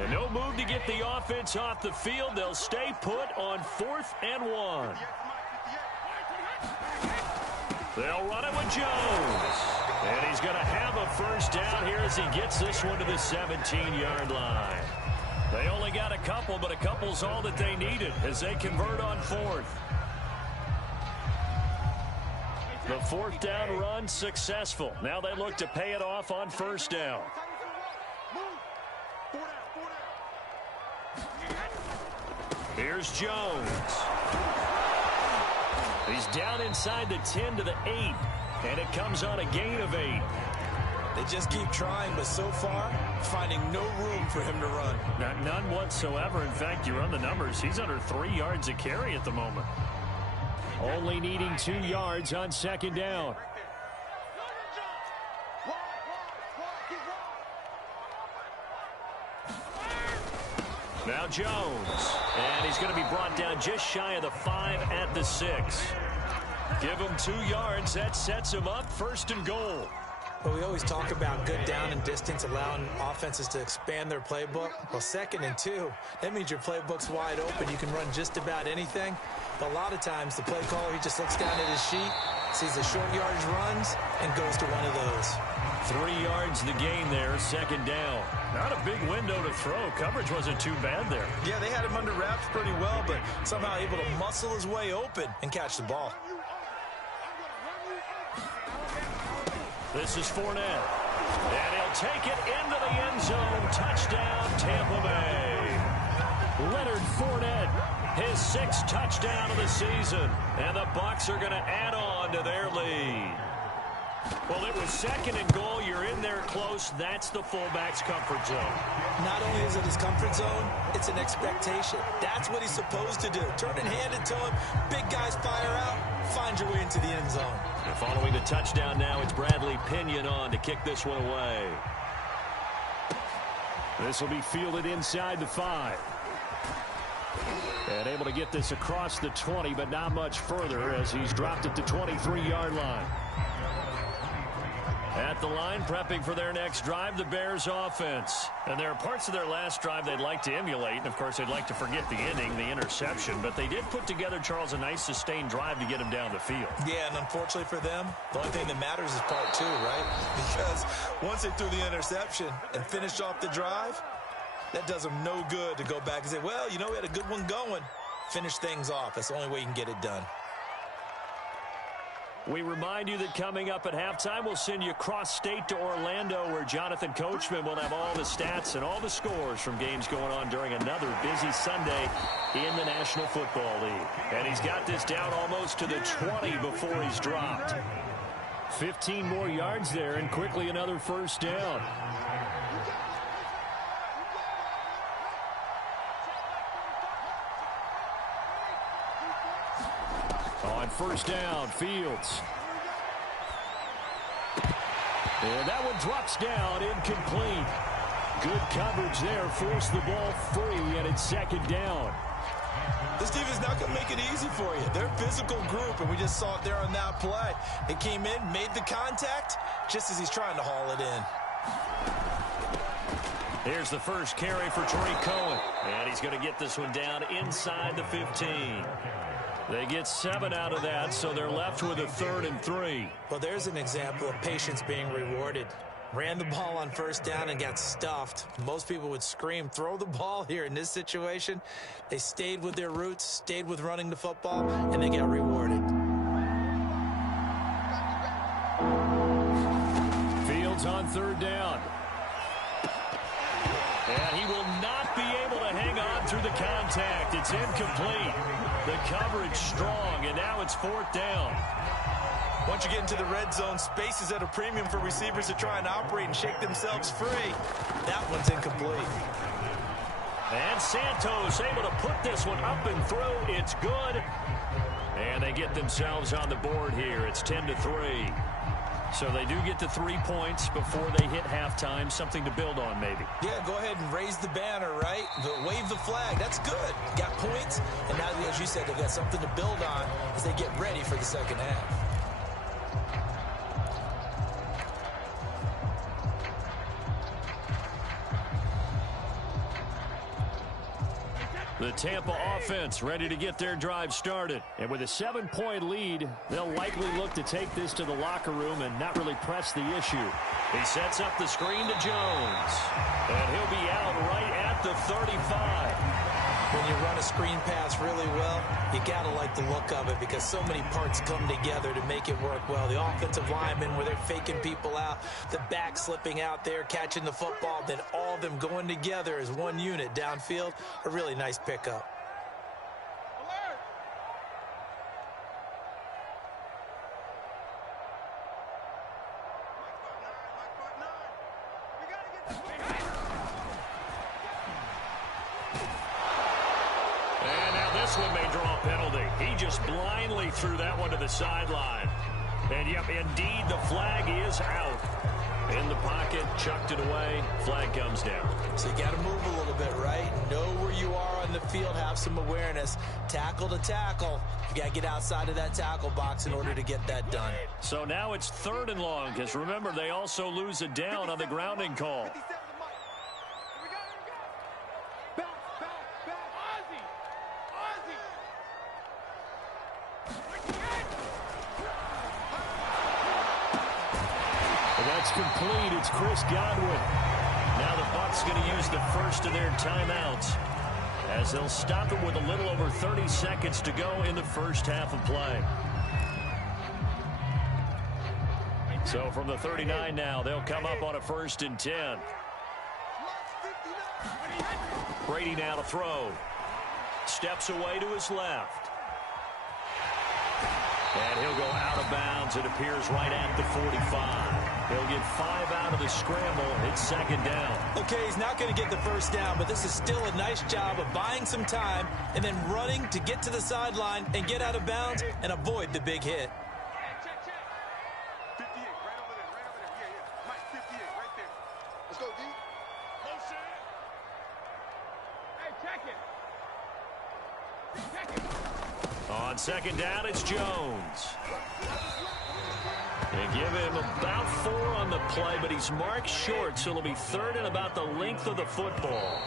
And no move to get the offense off the field. They'll stay put on 4th and 1. They'll run it with Jones. And he's going to have a first down here as he gets this one to the 17-yard line. They only got a couple, but a couple's all that they needed as they convert on 4th. The 4th down run successful. Now they look to pay it off on 1st down. Here's Jones. He's down inside the 10 to the 8, and it comes on a gain of 8. They just keep trying, but so far, finding no room for him to run. None whatsoever. In fact, you run the numbers. He's under 3 yards a carry at the moment. Only needing 2 yards on 2nd down. Now Jones. And he's going to be brought down just shy of the 5 at the 6. Give him 2 yards. That sets him up 1st and goal. Well, we always talk about good down and distance, allowing offenses to expand their playbook. Well, 2nd and 2, that means your playbook's wide open. You can run just about anything. But a lot of times, the play caller, he just looks down at his sheet, sees the short yardage runs, and goes to one of those. 3 yards the gain there, 2nd down. Not a big window to throw. Coverage wasn't too bad there. Yeah, they had him under wraps pretty well, but somehow able to muscle his way open and catch the ball. This is Fournette. And he'll take it into the end zone. Touchdown, Tampa Bay. Leonard Fournette, his 6th touchdown of the season. And the Bucs are going to add on to their lead. Well, it was 2nd and goal. You're in there close. That's the fullback's comfort zone. Not only is it his comfort zone, it's an expectation. That's what he's supposed to do. Turn and hand it to him. Big guys fire out. Find your way into the end zone. And following the touchdown now, it's Bradley Pinion on to kick this one away. This will be fielded inside the 5. And able to get this across the 20, but not much further as he's dropped it to 23-yard line. At the line, prepping for their next drive, the Bears offense. And there are parts of their last drive they'd like to emulate. And, of course, they'd like to forget the ending, the interception. But they did put together, Charles, a nice sustained drive to get him down the field. Yeah, and unfortunately for them, the only thing that matters is part 2, right? Because once they threw the interception and finished off the drive, that does them no good to go back and say, well, you know, we had a good one going. Finish things off. That's the only way you can get it done. We remind you that coming up at halftime, we'll send you cross-state to Orlando, where Jonathan Coachman will have all the stats and all the scores from games going on during another busy Sunday in the National Football League. And he's got this down almost to the 20 before he's dropped. 15 more yards there, and quickly another 1st down. On 1st down, Fields. And that one drops down, incomplete. Good coverage there, forced the ball free, and it's 2nd down. This defense is not going to make it easy for you. They're a physical group, and we just saw it there on that play. It came in, made the contact, just as he's trying to haul it in. Here's the first carry for Tariq Cohen. And he's going to get this one down inside the 15. They get 7 out of that, so they're left with a 3rd and 3. Well, there's an example of patience being rewarded. Ran the ball on 1st down and got stuffed. Most people would scream, throw the ball here. In this situation, they stayed with their roots, stayed with running the football, and they got rewarded. Fields on 3rd down. And he will not be able to hang on through the contact. It's incomplete. The coverage strong, and now it's 4th down. Once you get into the red zone, space is at a premium for receivers to try and operate and shake themselves free. That one's incomplete. And Santos able to put this one up and through. It's good. And they get themselves on the board here. It's 10-3. So they do get to 3 points before they hit halftime. Something to build on, maybe. Yeah, go ahead and raise the banner, right? Wave the flag. That's good. Got points. And now, as you said, they've got something to build on as they get ready for the 2nd half. The Tampa offense ready to get their drive started. And with a 7-point lead, they'll likely look to take this to the locker room and not really press the issue. He sets up the screen to Jones. And he'll be out right at the 35. When you run a screen pass really well, you got to like the look of it because so many parts come together to make it work well. The offensive linemen, where they're faking people out, the back slipping out there, catching the football, then all of them going together as one unit downfield. A really nice pickup. This one may draw a penalty. He just blindly threw that one to the sideline. And, yep, indeed, the flag is out. In the pocket, chucked it away, flag comes down. So you got to move a little bit, right? Know where you are on the field, have some awareness. Tackle to tackle. You got to get outside of that tackle box in order to get that done. So now it's 3rd and long, because remember, they also lose a down on the grounding call. That's complete. It's Chris Godwin. Now the Bucs going to use the first of their timeouts as they'll stop it with a little over 30 seconds to go in the first half of play. So from the 39 now, they'll come up on a 1st and 10. Brady now to throw. Steps away to his left. And he'll go out of bounds. It appears right at the 45. He'll get 5 out of the scramble. It's 2nd down. Okay, he's not going to get the first down, but this is still a nice job of buying some time and then running to get to the sideline and get out of bounds and avoid the big hit. Check. 58, right over there. Yeah. Mike, 58, right there. Let's go, D. Motion. Hey, check it. On 2nd down, it's Jones. They give him about 4 on the play, but he's marked short, so it'll be 3rd and about the length of the football.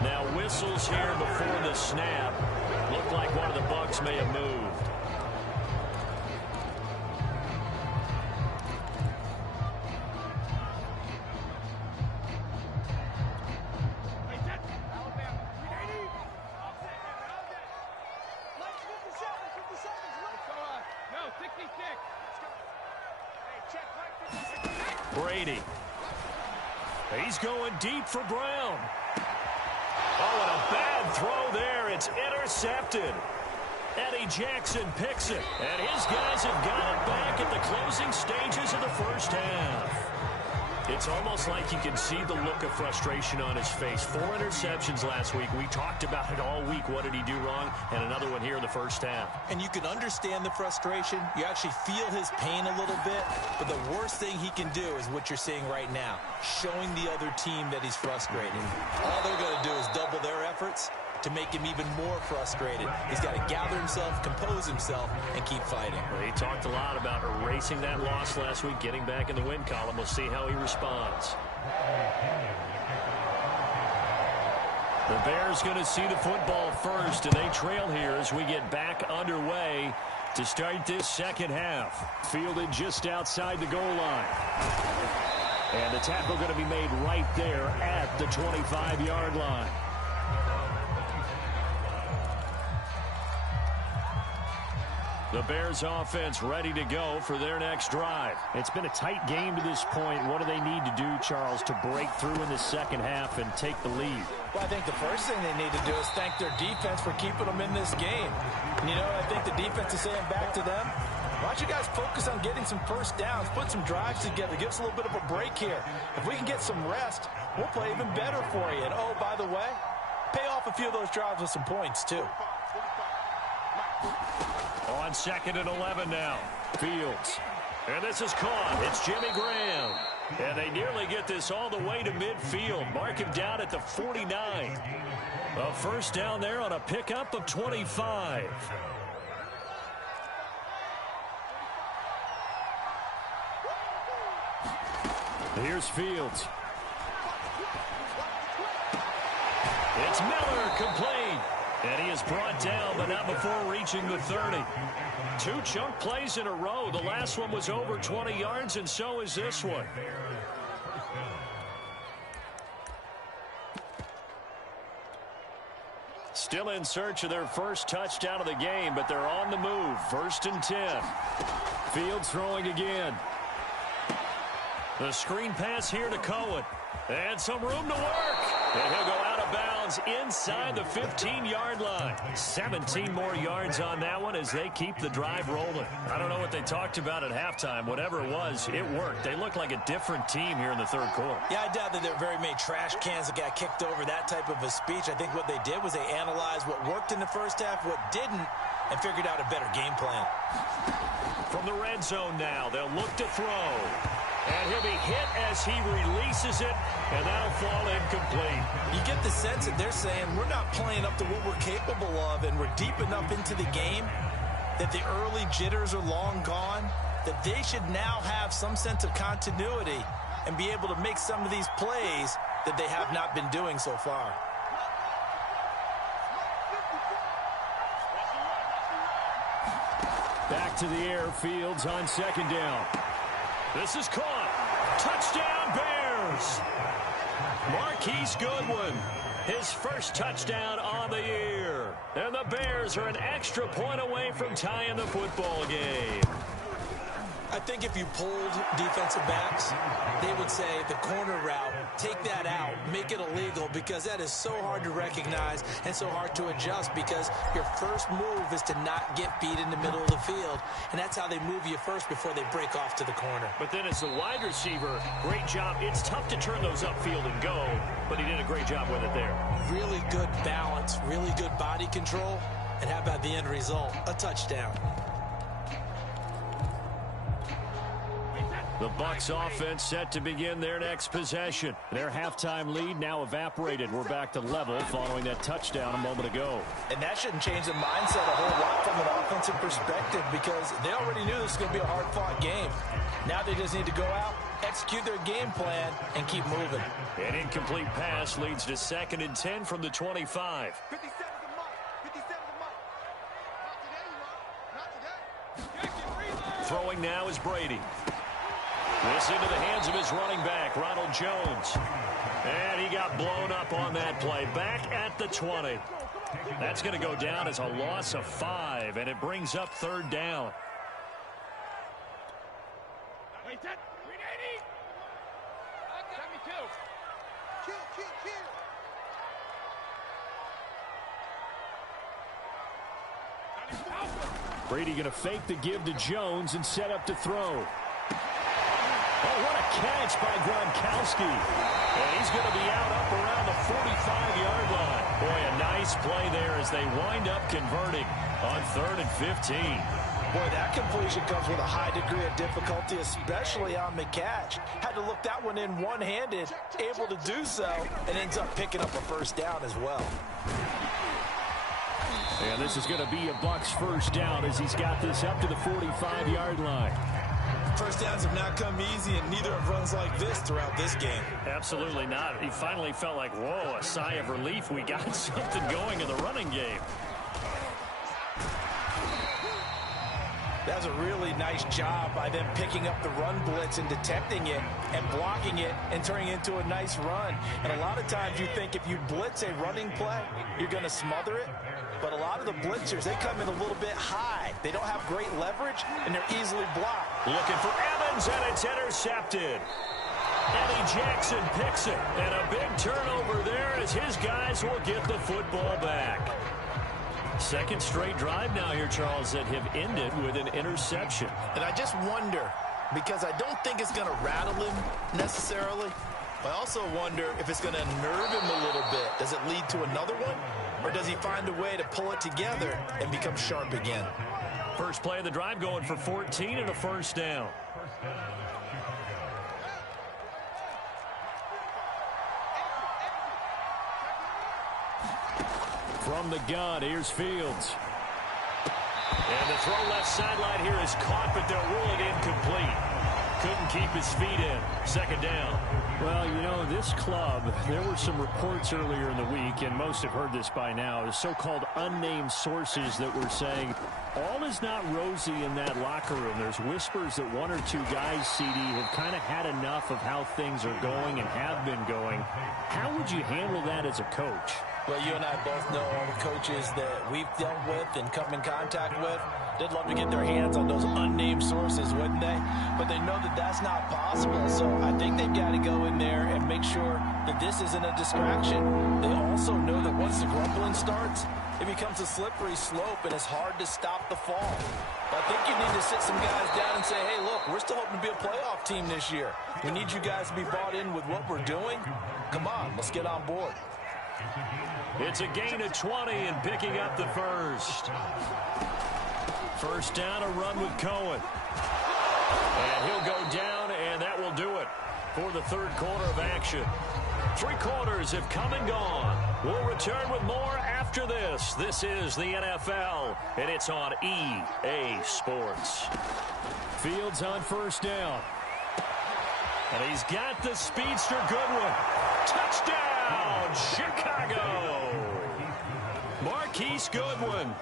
Now whistles here before the snap. Looked like one of the Bucs may have moved. Brady. He's going deep for Brown. Oh, and a bad throw there. It's intercepted. Eddie Jackson picks it. And his guys have got it back at the closing stages of the first half. It's almost like you can see the look of frustration on his face. 4 interceptions last week. We talked about it all week. What did he do wrong? And another one here in the first half. And you can understand the frustration. You actually feel his pain a little bit. But the worst thing he can do is what you're seeing right now, showing the other team that he's frustrated. All they're going to do is double their efforts to make him even more frustrated. He's got to gather himself, compose himself, and keep fighting. Well, he talked a lot about erasing that loss last week, getting back in the win column. We'll see how he responds. The Bears going to see the football first, and they trail here as we get back underway to start this second half. Fielded just outside the goal line. And the tackle going to be made right there at the 25-yard line. The Bears offense ready to go for their next drive. It's been a tight game to this point. What do they need to do, Charles, to break through in the second half and take the lead? Well, I think the first thing they need to do is thank their defense for keeping them in this game. And, you know, I think the defense is saying back to them, why don't you guys focus on getting some first downs, put some drives together, give us a little bit of a break here. If we can get some rest, we'll play even better for you. And, oh, by the way, pay off a few of those drives with some points, too. On 2nd and 11 now. Fields. And this is caught. It's Jimmy Graham. And they nearly get this all the way to midfield. Mark him down at the 49. A first down there on a pickup of 25. Here's Fields. It's Miller, complete. And he is brought down, but not before reaching the 30. 2 chunk plays in a row. The last one was over 20 yards, and so is this one. Still in search of their first touchdown of the game, but they're on the move. 1st and 10. Fields throwing again. The screen pass here to Cohen. And some room to work. And he'll go out of bounds inside the 15-yard line. 17 more yards on that one as they keep the drive rolling. I don't know what they talked about at halftime. Whatever it was, it worked. They look like a different team here in the 3rd quarter. Yeah, I doubt that there were very many trash cans that got kicked over, that type of a speech. I think what they did was they analyzed what worked in the first half, what didn't, and figured out a better game plan. From the red zone now, they'll look to throw. And he'll be hit as he releases it, and that'll fall incomplete. You get the sense that they're saying we're not playing up to what we're capable of, and we're deep enough into the game that the early jitters are long gone, that they should now have some sense of continuity and be able to make some of these plays that they have not been doing so far. Back to the air, Fields on 2nd down. This is caught. Touchdown, Bears. Marquise Goodwin, his first touchdown on the year. And the Bears are an extra point away from tying the football game. I think if you polled defensive backs, they would say the corner route, take that out, make it illegal, because that is so hard to recognize and so hard to adjust, because your first move is to not get beat in the middle of the field, and that's how they move you first before they break off to the corner. But then as the wide receiver, great job. It's tough to turn those upfield and go, but he did a great job with it there. Really good balance, really good body control, and how about the end result? A touchdown. The Bucs offense set to begin their next possession. Their halftime lead now evaporated. We're back to level following that touchdown a moment ago. And that shouldn't change the mindset a whole lot from an offensive perspective, because they already knew this was going to be a hard-fought game. Now they just need to go out, execute their game plan, and keep moving. An incomplete pass leads to 2nd and 10 from the 25. 57's a mark. 57's a mark. Not today, Not today. Throwing now is Brady. This into the hands of his running back, Ronald Jones. And he got blown up on that play. Back at the 20. That's going to go down as a loss of 5, and it brings up 3rd down. Brady going to fake the give to Jones and set up to throw. Oh, what a catch by Gronkowski. And he's going to be out up around the 45-yard line. Boy, a nice play there as they wind up converting on 3rd and 15. Boy, that completion comes with a high degree of difficulty, especially on the catch. Had to look that one in one-handed, able to do so, and ends up picking up a 1st down as well. And this is going to be a Bucs 1st down as he's got this up to the 45-yard line. 1st downs have not come easy, and neither have runs like this throughout this game. Absolutely not. He finally felt like, whoa, a sigh of relief. We got something going in the running game. That's a really nice job by them picking up the run blitz and detecting it and blocking it and turning it into a nice run. And a lot of times you think if you blitz a running play, you're going to smother it. But a lot of the blitzers, they come in a little bit high. They don't have great leverage, and they're easily blocked. Looking for Evans, and it's intercepted. Eddie Jackson picks it, and a big turnover there as his guys will get the football back. 2nd straight drive now here, Charles, that have ended with an interception. And I just wonder, because I don't think it's going to rattle him necessarily, I also wonder if it's going to nerve him a little bit. Does it lead to another one? Or does he find a way to pull it together and become sharp again? First play of the drive going for 14 and a 1st down. From the gun, here's Fields. And the throw left sideline here is caught, but they'll rule it incomplete. couldn't keep his feet in. Second down. Well, you know, this club, there were some reports earlier in the week, and most have heard this by now, the so-called unnamed sources that were saying all is not rosy in that locker room. There's whispers that one or two guys, CD, have kind of had enough of how things are going and have been going. How would you handle that as a coach? Well, you and I both know all the coaches that we've dealt with and come in contact with. They'd love to get their hands on those unnamed sources, wouldn't they? But they know that that's not possible. So I think they've got to go in there and make sure that this isn't a distraction. They also know that once the grumbling starts, it becomes a slippery slope, and it's hard to stop the fall. I think you need to sit some guys down and say, hey, look, we're still hoping to be a playoff team this year. We need you guys to be bought in with what we're doing. Come on, let's get on board. It's a gain of 20 and picking up the first. First down, a run with Cohen. And he'll go down, and that will do it for the third quarter of action. 3 quarters have come and gone. We'll return with more after this. This is the NFL, and it's on EA Sports. Fields on first down. And he's got the speedster Goodwin. Touchdown, Chicago! Marquise Goodwin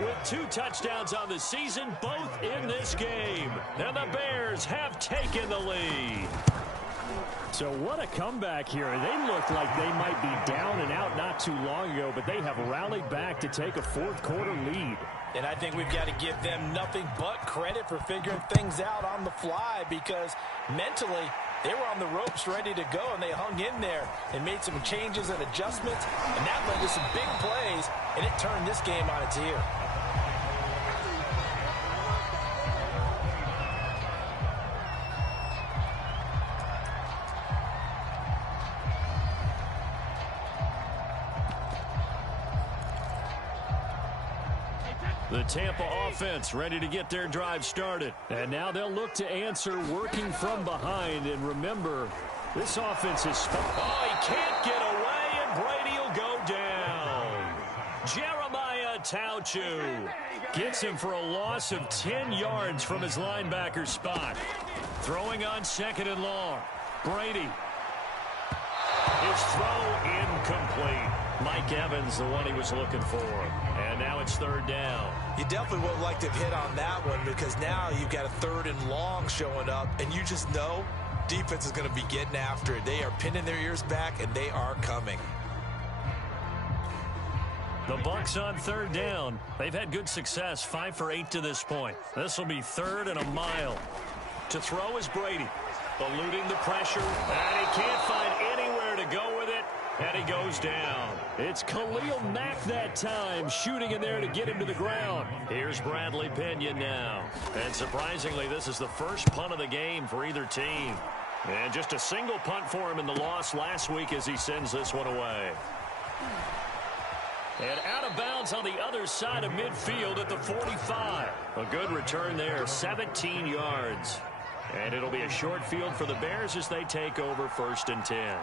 with 2 touchdowns on the season, both in this game. And the Bears have taken the lead. So what a comeback here. They looked like they might be down and out not too long ago, but they have rallied back to take a fourth quarter lead. And I think we've got to give them nothing but credit for figuring things out on the fly, because mentally they were on the ropes ready to go, and they hung in there and made some changes and adjustments, and that led to some big plays, and it turned this game on its ear. The Tampa offense ready to get their drive started. And now they'll look to answer working from behind. And remember, this offense is... Oh, he can't get away, and Brady will go down. Jeremiah Tauchu gets him for a loss of 10 yards from his linebacker spot. Throwing on second and long. Brady. His throw incomplete. Mike Evans, the one he was looking for. And now it's third down. You definitely would like to have hit on that one, because now you've got a third and long showing up, and you just know defense is going to be getting after it. They are pinning their ears back, and they are coming. The Bucs on third down. They've had good success, 5 for 8 to this point. This will be third and a mile. To throw is Brady, eluding the pressure, and he can't find anywhere to go with it. And he goes down. It's Khalil Mack that time, shooting in there to get him to the ground. Here's Bradley Pinion now. And surprisingly, this is the first punt of the game for either team. And just a single punt for him in the loss last week as he sends this one away. And out of bounds on the other side of midfield at the 45. A good return there, 17 yards. And it'll be a short field for the Bears as they take over 1st and 10.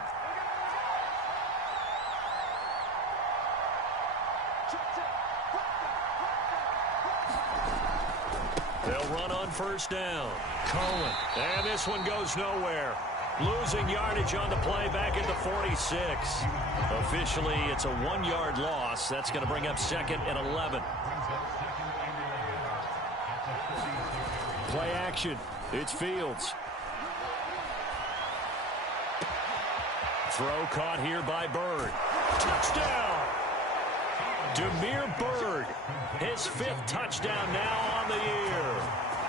They'll run on first down. Cohen. And this one goes nowhere. Losing yardage on the play back at the 46. Officially, it's a 1-yard loss. That's going to bring up 2nd and 11. Play action. It's Fields. Throw caught here by Bird. Touchdown! Damiere Byrd, his 5th touchdown now on the year.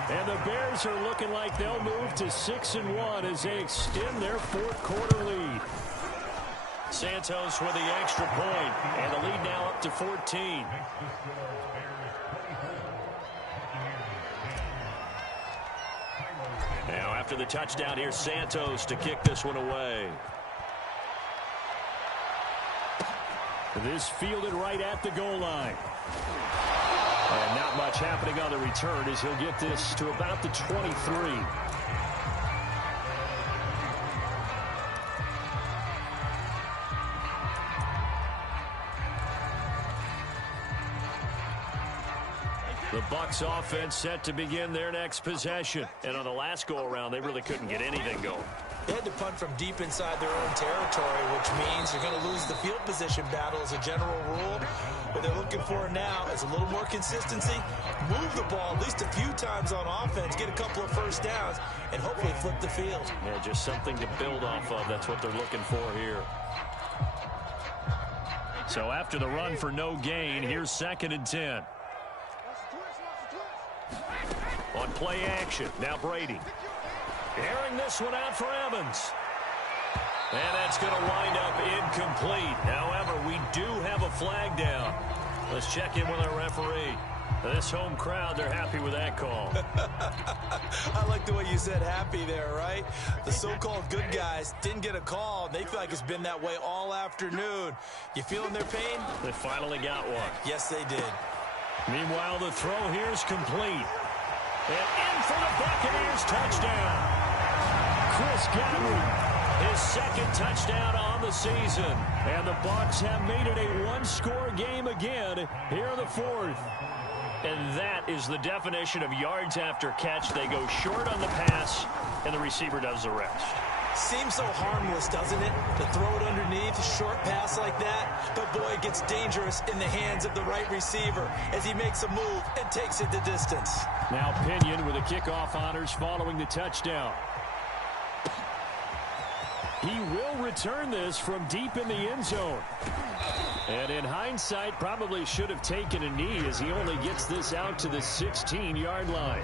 And the Bears are looking like they'll move to 6-1 as they extend their fourth quarter lead. Santos with the extra point, and the lead now up to 14. Now after the touchdown, here's Santos to kick this one away. This fielded right at the goal line. And not much happening on the return as he'll get this to about the 23. The Bucs offense set to begin their next possession. And on the last go-around, they really couldn't get anything going. They had to punt from deep inside their own territory, which means you're going to lose the field position battle as a general rule. What they're looking for now is a little more consistency, move the ball at least a few times on offense, get a couple of first downs, and hopefully flip the field. Yeah, just something to build off of. That's what they're looking for here. So after the run for no gain, here's 2nd and 10. On play action, now Brady. Airing this one out for Evans. And that's going to wind up incomplete. However, we do have a flag down. Let's check in with our referee. This home crowd, they're happy with that call. I like the way you said happy there, right? The so-called good guys didn't get a call. They feel like it's been that way all afternoon. You feeling their pain? They finally got one. Yes, they did. Meanwhile, the throw here is complete. And in for the Buccaneers touchdown. Chris Godwin, his 2nd touchdown on the season. And the Bucs have made it a one-score game again here in the 4th. And that is the definition of yards after catch. They go short on the pass, and the receiver does the rest. Seems so harmless, doesn't it, to throw it underneath, a short pass like that? But, boy, it gets dangerous in the hands of the right receiver as he makes a move and takes it the distance. Now Pinion with the kickoff honors following the touchdown. He will return this from deep in the end zone. And in hindsight, probably should have taken a knee as he only gets this out to the 16-yard line.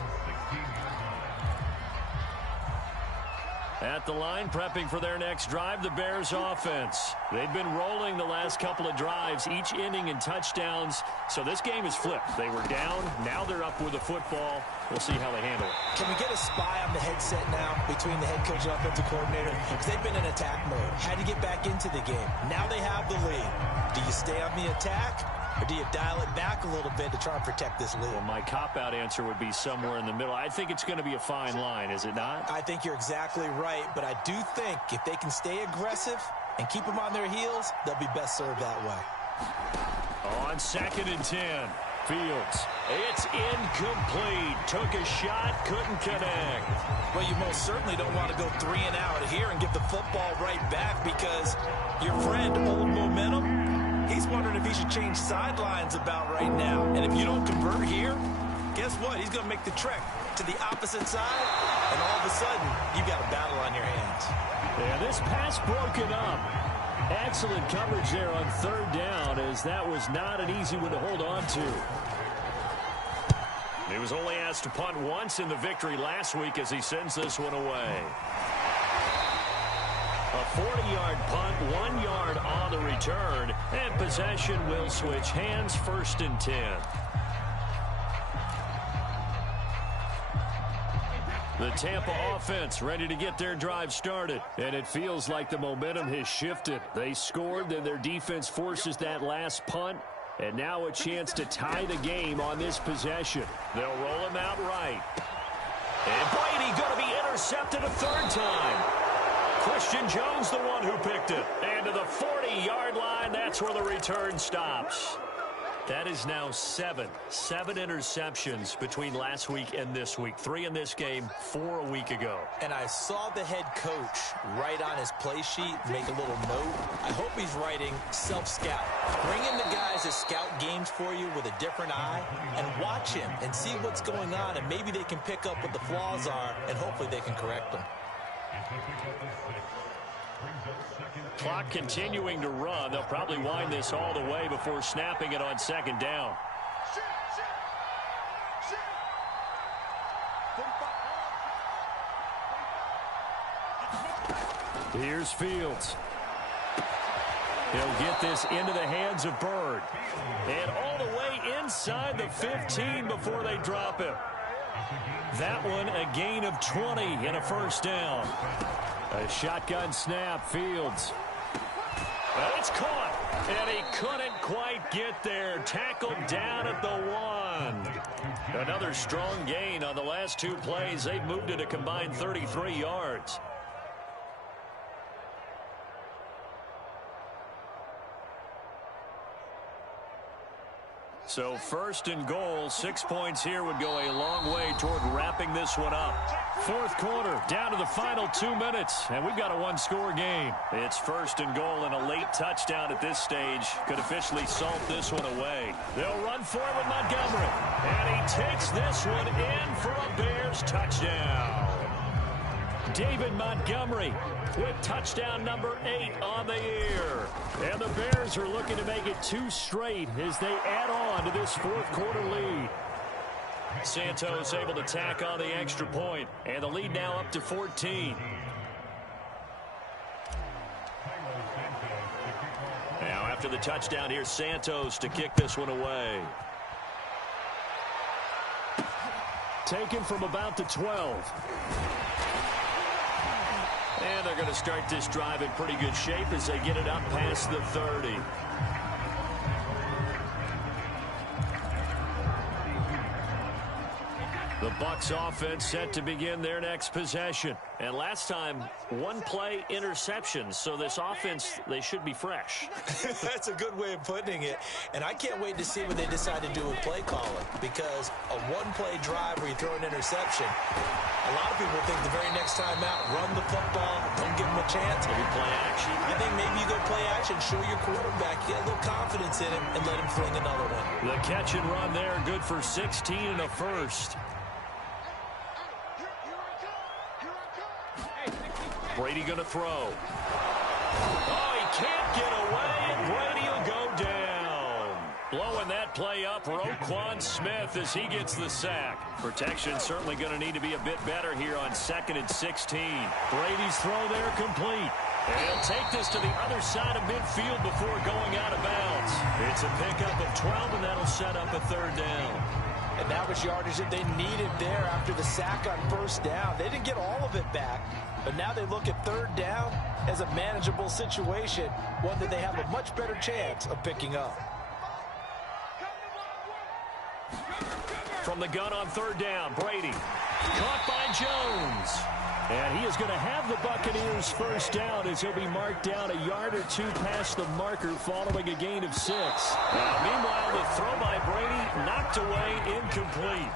At the line, prepping for their next drive, the Bears offense. They've been rolling the last couple of drives, each ending in touchdowns. So this game is flipped. They were down. Now they're up with the football. We'll see how they handle it. Can we get a spy on the headset now between the head coach and offensive coordinator? Because they've been in attack mode. Had to get back into the game. Now they have the lead. Do you stay on the attack? Or do you dial it back a little bit to try and protect this lead? Well, my cop-out answer would be somewhere in the middle. I think it's going to be a fine line, is it not? I think you're exactly right, but I do think if they can stay aggressive and keep them on their heels, they'll be best served that way. On 2nd and 10, Fields. It's incomplete. Took a shot, couldn't connect. Well, you most certainly don't want to go 3 and out here and give the football right back because your friend, Old Momentum, he's wondering if he should change sidelines about right now. And if you don't convert here, guess what? He's going to make the trek to the opposite side, and all of a sudden, you've got a battle on your hands. Yeah, this pass broken up. Excellent coverage there on 3rd down, as that was not an easy one to hold on to. He was only asked to punt once in the victory last week as he sends this one away. A 40-yard punt, 1 yard on the return, and possession will switch hands, 1st and 10. The Tampa offense ready to get their drive started. And it feels like the momentum has shifted. They scored, then their defense forces that last punt. And now a chance to tie the game on this possession. They'll roll him out right. And Brady going to be intercepted a 3rd time. Christian Jones the one who picked it. And to the 40-yard line, that's where the return stops. That is now 7 interceptions between last week and this week. 3 in this game, 4 a week ago. And I saw the head coach write on his play sheet, make a little note. I hope he's writing self-scout. Bring in the guys that scout games for you with a different eye and watch him and see what's going on, and maybe they can pick up what the flaws are, and hopefully they can correct them. Clock continuing to run. They'll probably wind this all the way before snapping it on 2nd down. Here's Fields. He'll get this into the hands of Bird. And all the way inside the 15 before they drop him. That one a gain of 20 and a 1st down. A shotgun snap, Fields. But it's caught, and he couldn't quite get there. Tackled down at the 1. Another strong gain on the last 2 plays. They've moved it a combined 33 yards. So first and goal, 6 points here would go a long way toward wrapping this one up. Fourth quarter, down to the final 2 minutes, and we've got a one-score game. It's first and goal, and a late touchdown at this stage could officially salt this one away. They'll run for it with Montgomery, and he takes this one in for a Bears touchdown. David Montgomery with touchdown number 8 on the year. And the Bears are looking to make it 2 straight as they add on to this fourth quarter lead. Santos able to tack on the extra point, and the lead now up to 14. Now after the touchdown, here's Santos to kick this one away. Taken from about the 12. And they're going to start this drive in pretty good shape as they get it up past the 30. The Bucs offense set to begin their next possession. And last time, one play interception. So this offense, they should be fresh. That's a good way of putting it. And I can't wait to see what they decide to do with play calling. Because a one-play drive where you throw an interception, a lot of people think the very next time out, run the football, don't give them a chance. Maybe play action. I think maybe you go play action, show your quarterback, get a little confidence in him, and let him fling another one. The catch and run there, good for 16 and a first. Brady going to throw. Oh, he can't get away, and Brady will go down. Blowing that play up, Roquan Smith as he gets the sack. Protection certainly going to need to be a bit better here on 2nd and 16. Brady's throw there complete. And he'll take this to the other side of midfield before going out of bounds. It's a pickup of 12, and that'll set up a third down. And that was yardage that they needed there after the sack on first down. They didn't get all of it back, but now they look at third down as a manageable situation, one that they have a much better chance of picking up. From the gun on third down, Brady. Caught by Jones. And he is going to have the Buccaneers first down as he'll be marked down a yard or 2 past the marker following a gain of 6. Meanwhile, the throw by Brady knocked away, incomplete.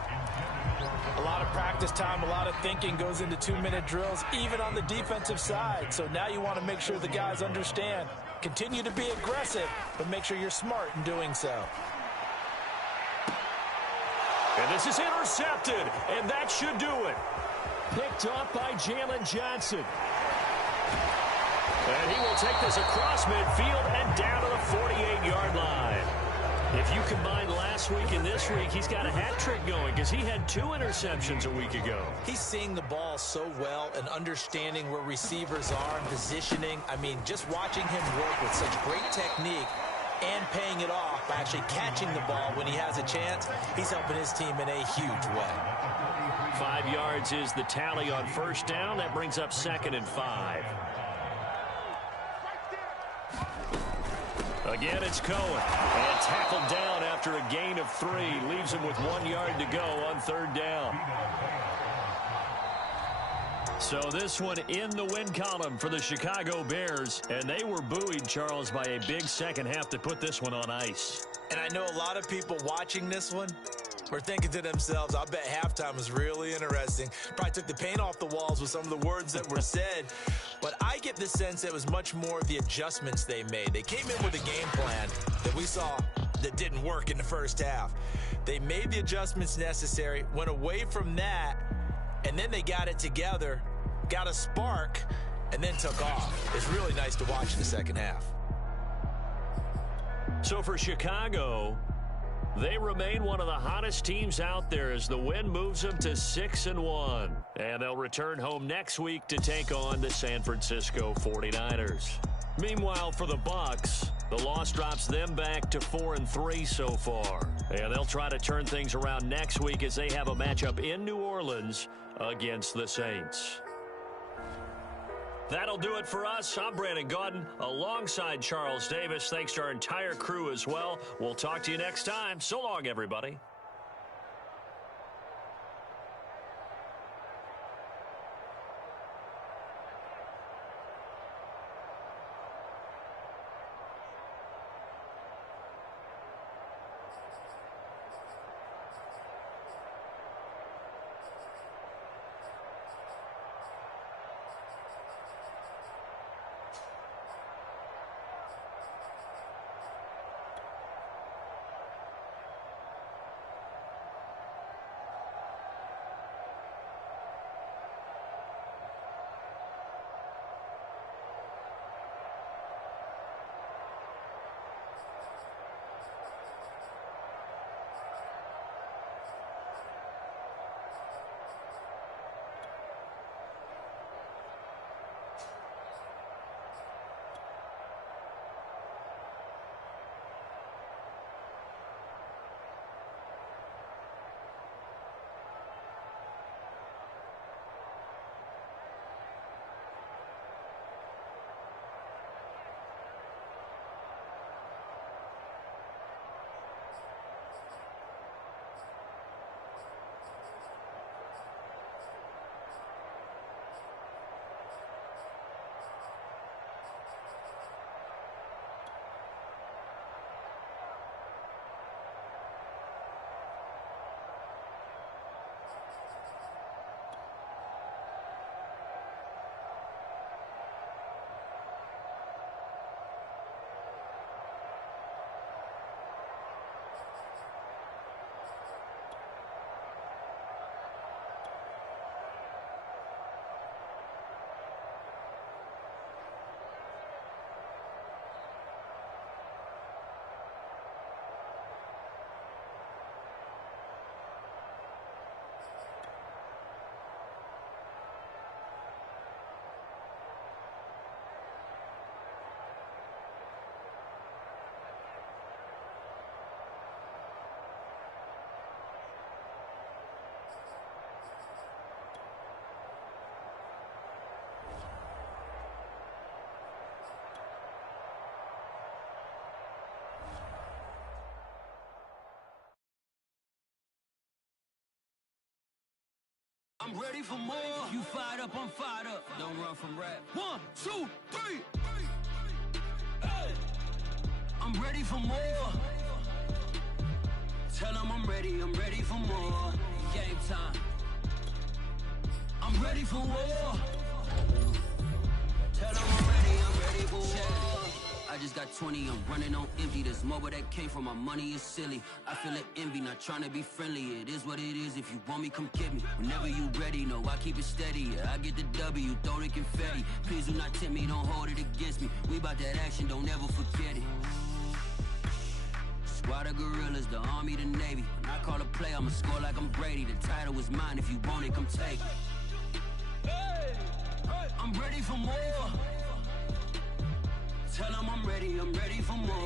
A lot of practice time, a lot of thinking goes into 2-minute drills, even on the defensive side. So now you want to make sure the guys understand. Continue to be aggressive, but make sure you're smart in doing so. And this is intercepted, and that should do it. Picked off by Jalen Johnson. And he will take this across midfield and down to the 48-yard line. If you combine last week and this week, he's got a hat trick going because he had 2 interceptions a week ago. He's seeing the ball so well and understanding where receivers are and positioning. I mean, just watching him work with such great technique and paying it off by actually catching the ball when he has a chance, he's helping his team in a huge way. 5 yards is the tally on first down. That brings up 2nd and 5. Again, it's Cohen. And tackled down after a gain of 3. Leaves him with 1 yard to go on third down. So this one in the win column for the Chicago Bears. And they were buoyed, Charles, by a big second half to put this one on ice. And I know a lot of people watching this one were thinking to themselves, I bet halftime was really interesting. Probably took the paint off the walls with some of the words that were said. But I get the sense it was much more the adjustments they made. They came in with a game plan that we saw that didn't work in the first half. They made the adjustments necessary, went away from that, and then they got it together, got a spark, and then took off. It's really nice to watch in the second half. So for Chicago, they remain one of the hottest teams out there as the win moves them to 6-1. And they'll return home next week to take on the San Francisco 49ers. Meanwhile, for the Bucs, the loss drops them back to 4-3 so far. And they'll try to turn things around next week as they have a matchup in New Orleans against the Saints. That'll do it for us. I'm Brandon Gaudin alongside Charles Davis. Thanks to our entire crew as well. We'll talk to you next time. So long, everybody. I'm ready for more. You fired up, I'm fired up. Don't run from rap. 1, 2, 3. Hey. I'm ready for more. Tell them I'm ready for more. Game time. I'm ready for war. Tell them I'm ready for war. I just got 20, I'm running on empty. This mobile that came from my money is silly. I feel it envy, not trying to be friendly. It is what it is, if you want me, come get me. Whenever you ready, no, I keep it steady. Yeah, I get the W, throw the confetti. Please do not tempt me, don't hold it against me. We bout that action, don't ever forget it. Squad of gorillas, the army, the navy. When I call a play, I'ma score like I'm Brady. The title is mine, if you want it, come take it. Hey, I'm ready for more. Tell them I'm ready for more.